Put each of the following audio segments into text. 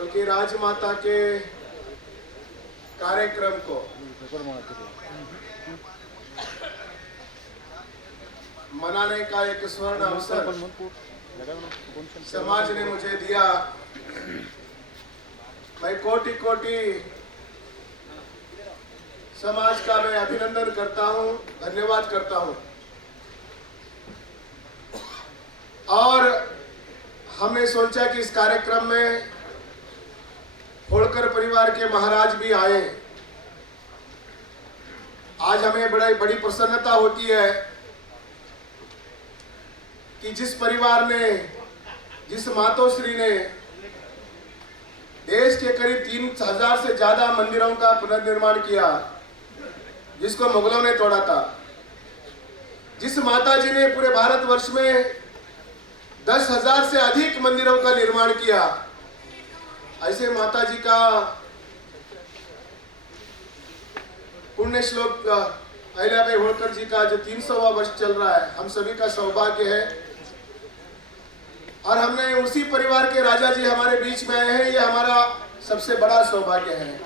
क्योंकि राजमाता के कार्यक्रम को मनाने का एक स्वर्ण अवसर समाज ने मुझे दिया। मैं कोटि कोटि समाज का मैं अभिनंदन करता हूं, धन्यवाद करता हूं। और हमने सोचा कि इस कार्यक्रम में होलकर परिवार के महाराज भी आए। आज हमें बड़ी प्रसन्नता होती है कि जिस परिवार ने, जिस मातोश्री ने देश के करीब 3000 से ज्यादा मंदिरों का पुनर्निर्माण किया, जिसको मुगलों ने तोड़ा था, जिस माताजी ने पूरे भारतवर्ष में 10,000 से अधिक मंदिरों का निर्माण किया, ऐसे माताजी का पुण्य श्लोक अहिल्याबाई होलकर जी का जो 300वां वर्ष चल रहा है, हम सभी का सौभाग्य है। और हमने उसी परिवार के राजा जी हमारे बीच में आए हैं, ये हमारा सबसे बड़ा सौभाग्य है।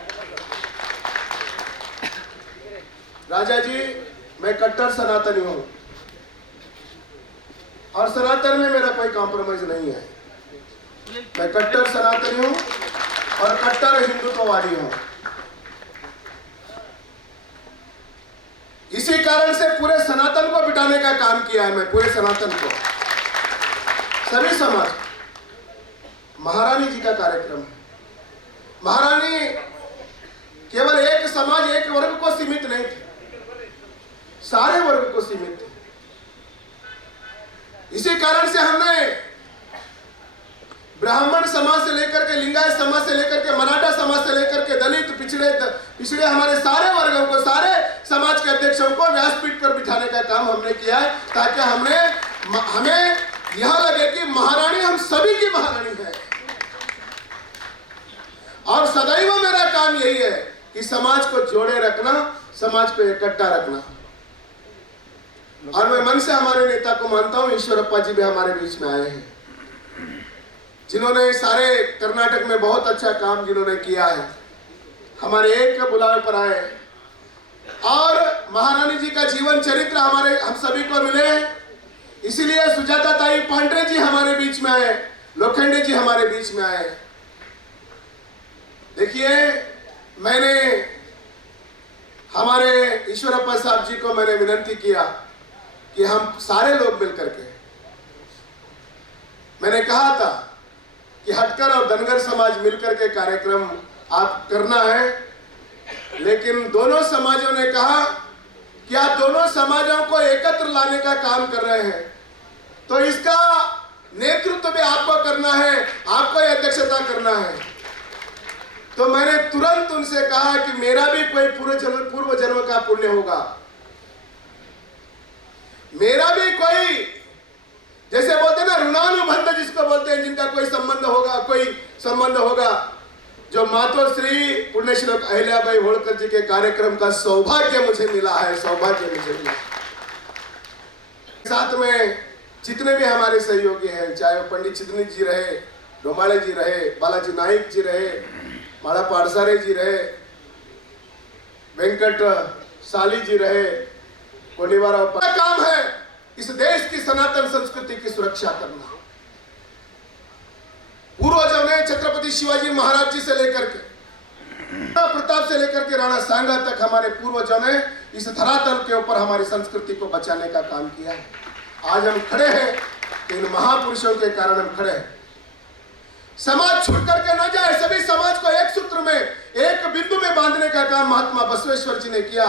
राजा जी, मैं कट्टर सनातनी हूं और सनातन में मेरा कोई कॉम्प्रोमाइज नहीं है। मैं कट्टर सनातनी हूं और कट्टर हिंदुत्ववादी हूं। इसी कारण से पूरे सनातन को बिठाने का काम किया है। मैं पूरे सनातन को, सभी समाज, महारानी जी का कार्यक्रम है। महारानी केवल एक समाज, एक वर्ग को सीमित नहीं थी, सारे वर्ग को सीमित थे। इसी कारण से हमने ब्राह्मण समाज से लेकर के, लिंगायत समाज से लेकर के, मराठा समाज से लेकर के, दलित, पिछड़े हमारे सारे वर्गों को, सारे समाज के अध्यक्षों को व्यासपीठ पर बिठाने का काम हमने किया है, ताकि हमें यह लगे कि महारानी हम सभी की महारानी है। और सदैव मेरा काम यही है कि समाज को जोड़े रखना, समाज को इकट्ठा रखना। और मैं मन से हमारे नेता को मानता हूं। ईश्वरप्पा जी भी हमारे बीच में आए हैं, जिन्होंने सारे कर्नाटक में बहुत अच्छा काम जिन्होंने किया है, हमारे एक बुलावे पर आए। और महारानी जी का जीवन चरित्र हम सभी को मिले, इसीलिए सुजाता ताई पांड्रे जी हमारे बीच में आए, लोखंडे जी हमारे बीच में आए। देखिए, मैंने हमारे ईश्वरप्पा साहब जी को मैंने विनंती किया कि हम सारे लोग मिलकर के, मैंने कहा था कि हटकर और धनगर समाज मिलकर के कार्यक्रम आप करना है, लेकिन दोनों समाजों ने कहा कि आप दोनों समाजों को एकत्र लाने का काम कर रहे हैं, तो इसका नेतृत्व भी आपको करना है, आपको अध्यक्षता करना है। तो मैंने तुरंत उनसे कहा कि मेरा भी कोई पूर्व जन्म का पुण्य होगा, मेरा भी कोई, जैसे बोलते हैं ना, ऋणानुबंध जिसको बोलते हैं, जिनका कोई संबंध होगा, जो मातोश्री पुण्यश्लोक अहिल्याबाई होलकर जी के कार्यक्रम का सौभाग्य मुझे मिला है, सौभाग्य मुझे मिला। साथ में जितने भी हमारे सहयोगी हैं, चाहे वो पंडित चिदनी जी रहे, डोमाले जी रहे, बालाजी नाइक जी रहे, माड़ा पाड़सारे जी रहे, वेंकट साली जी रहे, कोडीवारा काम है इस देश की सनातन संस्कृति की सुरक्षा करना। पूर्वजों ने छत्रपति शिवाजी महाराज जी से लेकर के, राणा प्रताप से लेकर के राणा सांगा तक, हमारे पूर्वजों ने इस धरातल के ऊपर हमारी संस्कृति को बचाने का काम किया है। आज हम खड़े हैं, इन महापुरुषों के कारण हम खड़े हैं। समाज छूट करके न जाए, सभी समाज को एक सूत्र में, एक बिंदु में बांधने का काम महात्मा बसवेश्वर जी ने किया।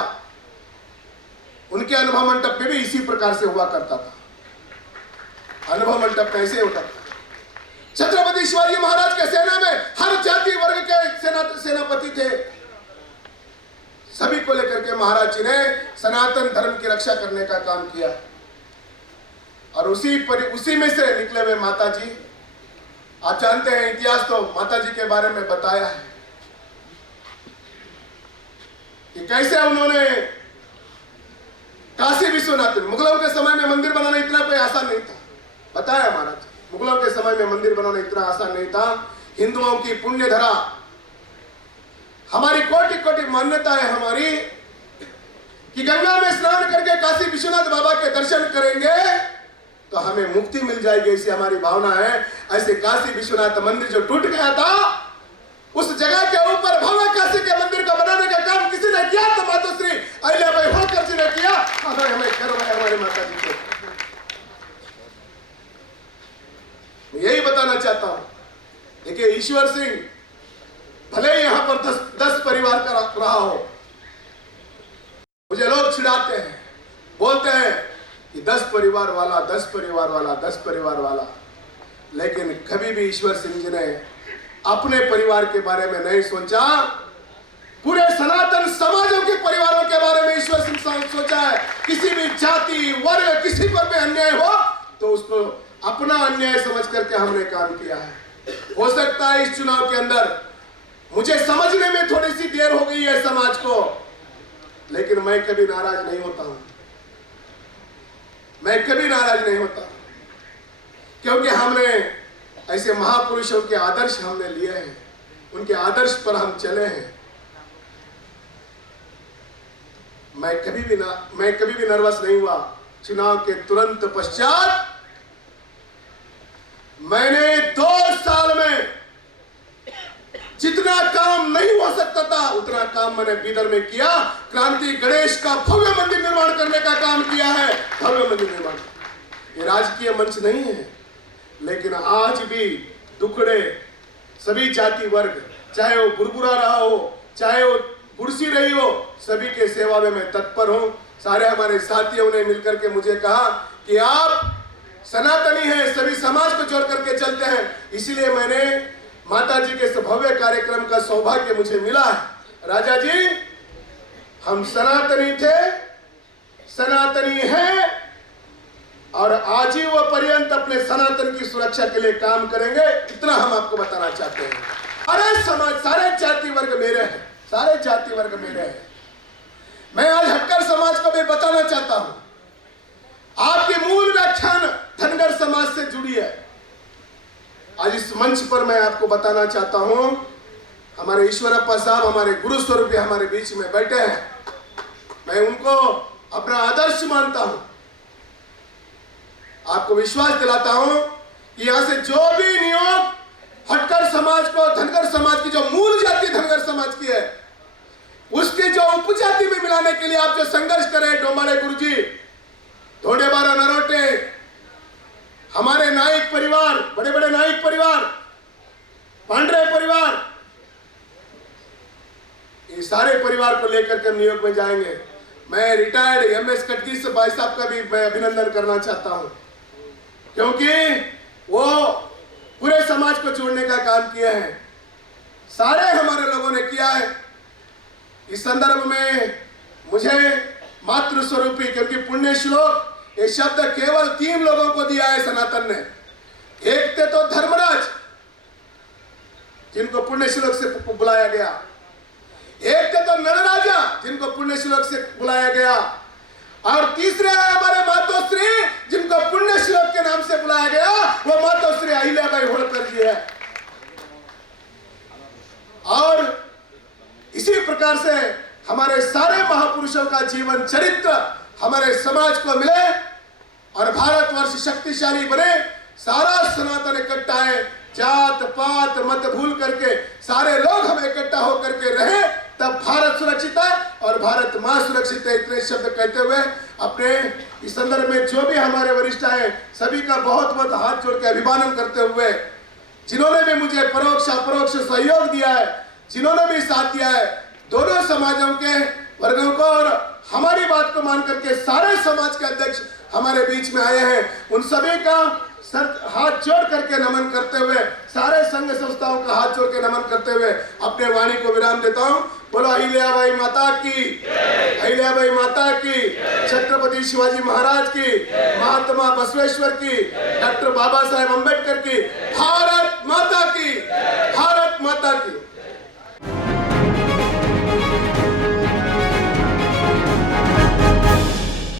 उनके अनुभव मंडप में भी इसी प्रकार से हुआ करता था। अनुभव मंडप कैसे होता था? छत्रपति शिवाजी महाराज के सेना में हर जाति वर्ग के सेनापति थे। सभी को लेकर के महाराज जी ने सनातन धर्म की रक्षा करने का काम किया। और उसी में से निकले हुए माता जी, आप जानते हैं इतिहास तो माता जी के बारे में बताया है कि कैसे उन्होंने काशी विश्वनाथ, मुगलों के समय में मंदिर बनाना इतना कोई आसान नहीं था, बताया महाराज। मुगलों के समय में मंदिर बनाना इतना आसान नहीं था, हिंदुओं की पुण्य धरा, हमारी कोटि कोटि मान्यता है हमारी कि गंगा में स्नान करके काशी विश्वनाथ बाबा के दर्शन करेंगे तो हमें मुक्ति मिल जाएगी, ऐसी हमारी भावना है। ऐसे काशी विश्वनाथ मंदिर जो टूट गया था, उस जगह के ऊपर भव्य काशी के मंदिर को बनाने का काम किसी ने किया तो मातोश्री अहिल्याबाई होलकर जी ने किया। हमें गर्व है हमारे माता जी को। यही बताना चाहता हूं। देखिए, ईश्वर सिंह भले यहाँ पर 10 परिवार का रहा हो, मुझे लोग चिढ़ाते हैं, बोलते हैं कि 10 परिवार वाला, 10 परिवार वाला, 10 परिवार वाला, लेकिन कभी भी ईश्वर सिंह जी ने अपने परिवार के बारे में नहीं सोचा। पूरे सनातन समाजों के परिवारों के बारे में ईश्वर सिंह सोचा है। किसी भी जाति वर्ग किसी पर भी अन्याय हो तो उसको अपना अन्याय समझ करके हमने काम किया है। हो सकता है इस चुनाव के अंदर मुझे समझने में थोड़ी सी देर हो गई है समाज को, लेकिन मैं कभी नाराज नहीं होता हूं। मैं कभी नाराज नहीं होता, क्योंकि हमने ऐसे महापुरुषों के आदर्श हमने लिए हैं, उनके आदर्श पर हम चले हैं। मैं कभी भी नर्वस नहीं हुआ। चुनाव के तुरंत पश्चात मैंने 2 साल में जितना काम नहीं हो सकता था उतना काम मैंने बीदर में किया। क्रांति गणेश का भव्य मंदिर निर्माण करने का काम किया है। भव्य मंदिर निर्माण, ये राजकीय मंच नहीं है, लेकिन आज भी दुखड़े सभी जाति वर्ग, चाहे वो बुरबुरा रहा हो, चाहे वो कुर्सी रही हो, सभी के सेवा में मैं तत्पर हूं। सारे हमारे साथियों ने मिलकर के मुझे कहा कि आप सनातनी हैं, सभी समाज को जोड़ करके चलते हैं, इसीलिए मैंने माता जी के इस भव्य कार्यक्रम का सौभाग्य मुझे मिला है। राजा जी, हम सनातनी थे, सनातनी हैं और आजीवन पर्यंत अपने सनातन की सुरक्षा के लिए काम करेंगे, इतना हम आपको बताना चाहते हैं। अरे समाज, सारे जाति वर्ग मेरे हैं, सारे जाति वर्ग मेरे हैं। मैं आज हटकर समाज को भी बताना चाहता हूं, आपकी मूल व्याख्यान धनगर समाज से जुड़ी है। आज इस मंच पर मैं आपको बताना चाहता हूं, हमारे ईश्वरप्पा साहब हमारे गुरु स्वरूप हमारे बीच में बैठे हैं, मैं उनको अपना आदर्श मानता हूं। आपको विश्वास दिलाता हूं कि यहां से जो भी नियोग हटकर समाज को, धनगर समाज की जो मूल जाति धनगर समाज की है, उसकी जो उपजाति में मिलाने के लिए आप जो संघर्ष करें, डोमारे गुरुजी, धोड़े बारा नरोटे, हमारे नाइक परिवार, बड़े बड़े नाइक परिवार, पांडरे परिवार, ये सारे परिवार को लेकर के न्यूयॉर्क में जाएंगे। मैं रिटायर्ड MS कटकी से भाई साहब का भी मैं अभिनंदन करना चाहता हूं, क्योंकि वो पूरे समाज को जोड़ने का काम किया है, सारे हमारे लोगों ने किया है। इस संदर्भ में मुझे मातृ स्वरूपी, क्योंकि पुण्य श्लोक ये शब्द केवल 3 लोगों को दिया है सनातन ने। एक थे तो धर्मराज, जिनको पुण्य श्लोक से बुलाया गया, एक थे तो नरराजा, जिनको पुण्य श्लोक से बुलाया गया, और तीसरे है हमारे मातोश्री, जिनको पुण्य श्लोक के नाम से बुलाया गया, वो मातोश्री अहिल्याबाई होलकर जी है। और इसी प्रकार से हमारे सारे महापुरुषों का जीवन चरित्र हमारे समाज को मिले और भारतवर्ष शक्तिशाली बने। सारा सनातन इकट्ठा है, जात पात मत भूल करके सारे लोग हम इकट्ठा होकर के रहे, तब भारत सुरक्षित है और भारत मां सुरक्षित है। इतने शब्द कहते हुए अपने इस संदर्भ में जो भी हमारे वरिष्ठ आए, सभी का बहुत बहुत हाथ जोड़ के अभिवादन करते हुए, जिन्होंने भी मुझे परोक्ष अपरोक्ष सहयोग दिया है, जिन्होंने भी साथ दिया है, दोनों समाजों के वर्गों को, और हमारी बात को मान करके सारे समाज के अध्यक्ष हमारे बीच में आए हैं, उन सभी का हाथ जोड़ करके नमन करते हुए, सारे संघ संस्थाओं का हाथ जोड़ के नमन करते हुए अपने वाणी को विराम देता हूं। बोलो अहिल्याबाई माता की, अहिल्याबाई माता की, छत्रपति शिवाजी महाराज की, महात्मा बसवेश्वर की, डॉक्टर बाबा साहेब अम्बेडकर की, भारत माता की, भारत माता की।